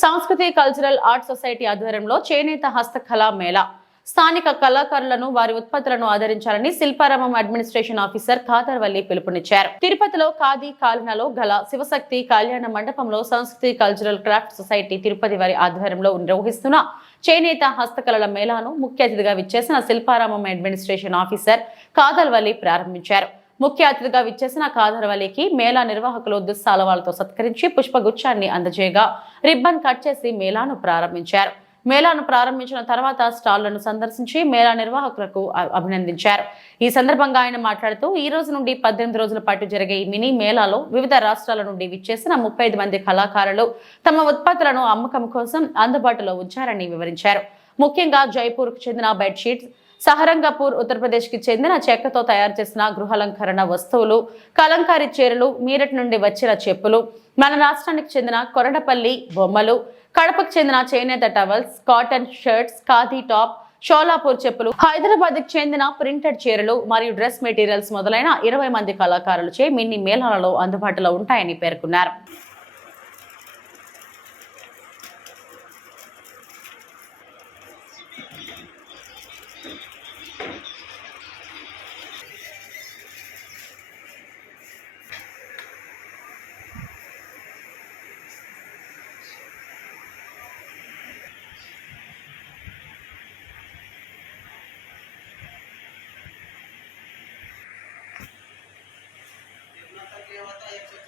సంస్కృతి cultural art society ఆధ్వర్యంలో చేనేత హస్తకళా మేళా. స్థానిక కళాకారులను వారి ఉత్పత్తులను ఆదరించాలని శిల్పారామం అడ్మినిస్ట్రేషన్ ఆఫీసర్ ఖాదర్వల్లి పిలుపునిచ్చారు. తిరుపతిలో ఖాదీ కాలినలో గల శివశక్తి కళ్యాణ మండపంలో సంస్కృతి కల్చరల్ క్రాఫ్ట్ సొసైటీ తిరుపతి వారి ఆధ్వర్యంలో నిర్వహిస్తున్న చేనేత హస్తకళల మేళాను ముఖ్య అతిథిగా విచ్చేసిన శిల్పారామం అడ్మినిస్ట్రేషన్ ఆఫీసర్ కాదల్వల్లి ప్రారంభించారు. ముఖ్య అతిథిగా విచ్చేసిన కాదర్వలికి మేళా నిర్వాహకులు దుస్సాలవాలతో సత్కరించి పుష్పగుచ్చాన్ని అందజేయగా రిబ్బన్ కట్ చేసి మేళాను ప్రారంభించారు. మేళాను ప్రారంభించిన తర్వాత స్టాళ్ళను సందర్శించి మేళా నిర్వాహకులకు అభినందించారు. ఈ సందర్భంగా ఆయన మాట్లాడుతూ ఈ రోజు నుండి పద్దెనిమిది రోజుల పాటు జరిగే ఈ మినీ మేళాలో వివిధ రాష్ట్రాల నుండి విచ్చేసిన ముప్పై మంది కళాకారులు తమ ఉత్పత్తులను అమ్మకం కోసం అందుబాటులో ఉంచారని వివరించారు. ముఖ్యంగా జైపూర్కు చెందిన బెడ్షీట్స్ సహరంగపూర్ ఉత్తరప్రదేశ్కి చెందిన చెక్కతో తయారు చేసిన గృహాలంకరణ వస్తువులు కలంకారీ చీరలు మీరట్ నుండి వచ్చిన చెప్పులు మన రాష్ట్రానికి చెందిన కొరడపల్లి బొమ్మలు కడపకు చెందిన చేనేత towels cotton shirts khadi top Sholapur చెప్పులు హైదరాబాద్కి చెందిన ప్రింటెడ్ చీరలు మరియు డ్రెస్ మెటీరియల్స్ మొదలైన ఇరవై మంది కళాకారులచే మిన్ని మేళాలలో అందుబాటులో ఉంటాయని పేర్కొన్నారు. बताइए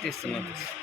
Testamento.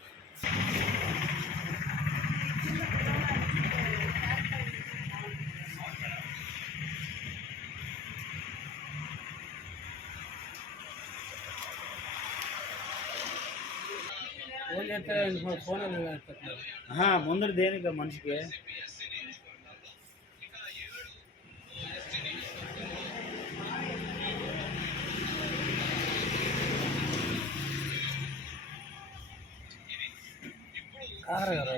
ముందు దేనికి మనిషికి కారు కదా